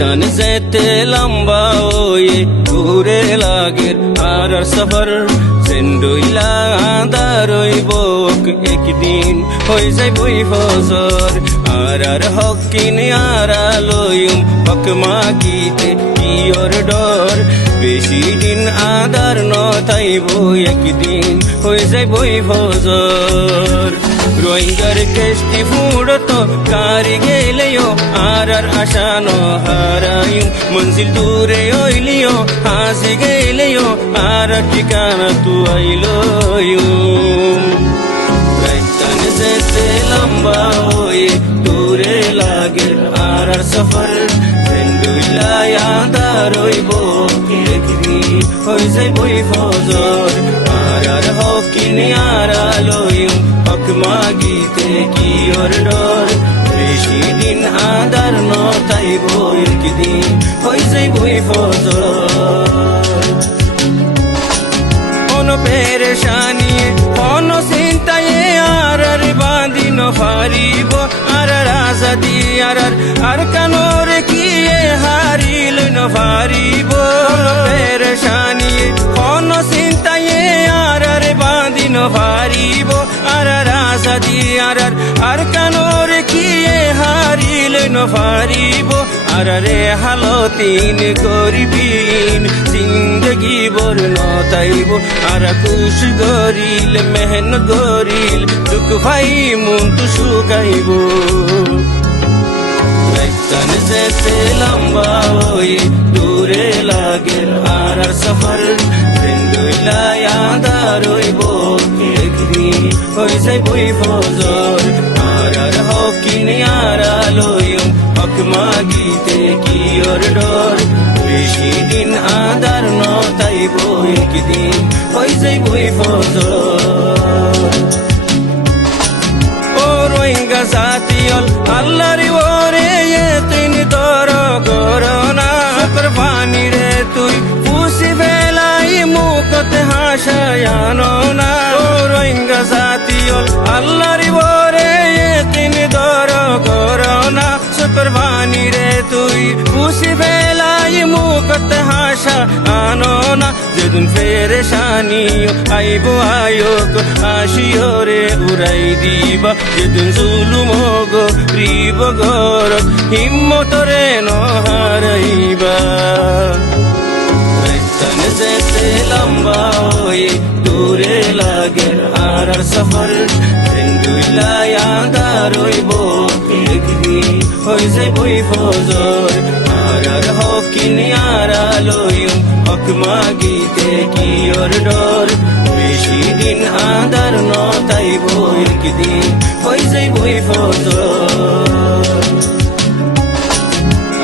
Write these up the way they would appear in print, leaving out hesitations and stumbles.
রাইতান যেতে লম্বা ওয়ে ঘুরে লাগের আর সফর সেন্ডুইলা আদার হইব একদিন হয়ে যাই বই ফজর আর হক কিনে আর লইম হক মাগিতে কি ওর ডর বেশি দিন আদার নতাইব একদিন হয়ে যাই বই ফজর রোহিঙ্গার কেষ্টি ফুড়ত কারি গেলেও আর আশানো হারাইম মঞ্জিল দূরে হইলিও হাসি গেলেও আর ঠিকানা তু আইলয়ুম রাইতান যেতে লম্বা হয়ে দূরে লাগে আর সফর সেন্ডুইলা আদার হইব একদিন হয়ে যাই বই ফজর আর হক কিনে আর লইম হক মাগিতে কি ওর ডর বেশি দিন আদার নতাইব একদিন হয়ে যাই বই ফজর কোন পেরেশানিয়ে কোন চিন্তায় আর বাঁধিন ফারিব আর রাজাদি আর কানোর কিয়ে হারিল ফারিব পেরেশানিয়ে কোন চিন্তায় আর বাঁধিন ফারিব আর রাজাদি আর কানোর কিয়ে হারিল ফারিব আর রে হালতিন করিবিন জিন্দগি বর্ণ তাইব আর কুশ গরিল মেহন গরিল দুঃখ ভাই মন তু শুকাইব রাইতান যেতে লম্বা হয়ে দূরে লাগে আর সফর সেন্ডুইলা আদার হইব একদিন হয়ে যাই বই ফজর আর হক কিনে আর লইম হক মাগিতে কি ওর ডর বেশি দিন আদার নতাইব একদিন হয়ে যাই বই ফজর ও রোহিঙ্গা জাতিয়ল আল্লাহর ওরে তিন দর করোনা কুরবানি রে তুই পুষি বেলাই মুখতে হাসায়ানো না ও রোহিঙ্গা জাতিয়ল আল্লাহর ওরে তিন দর করোনা কুরবানি রে তুই পুষি বেলাই মুখতে হাসা আনো না যেদিন পেরেশানি আইব আয়োক আসিও রে উড়াই দিবা যেদিন জুলুম গো রিব গর হিম্মত রে নহারাইবা রাইতান যেতে লম্বা হয়ে দূরে লাগে আর সফর সেন্ডুইলা আদার হইব একদিন হয়ে যাই বই ফজর আর হক কিনে আর লইম হক মাগিতে কি ওর ডর বেশি দিন আদার নতাইব একদিন হয়ে যাই বই ফজর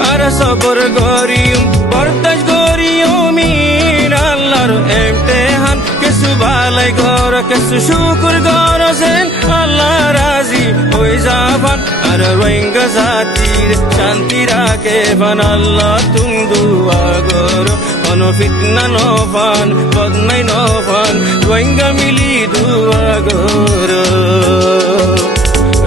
আর সবর গরিম বরদাস গরিয়মিন আল্লাহর ইমতিহান কিছু বালাই গর কিছু শুকুর গর সেন আল্লাহ রাজি হয়ে যাবান আর রোহিঙ্গা জাতির শান্তি রাখে বান আল্লাহ তুম দুয়া গর কোন ফিতনা নফান বদনাই নফান রোহিঙ্গা মিলি দুয়া গর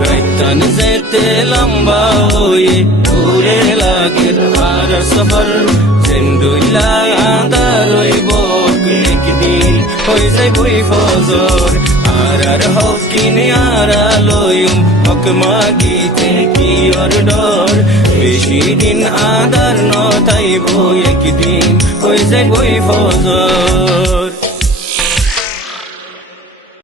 রাইতান যেতে লম্বা হয়ে দূরে লাগে আর সফর সেন্ডুইলা আদার হইব একদিন হয়ে যাই বই ফজর আর হক কিনে আর লইম হক মাগিতে কি ওর ডর বেশি দিন আদার নতাইব একদিন হয়ে যাই বই ফজর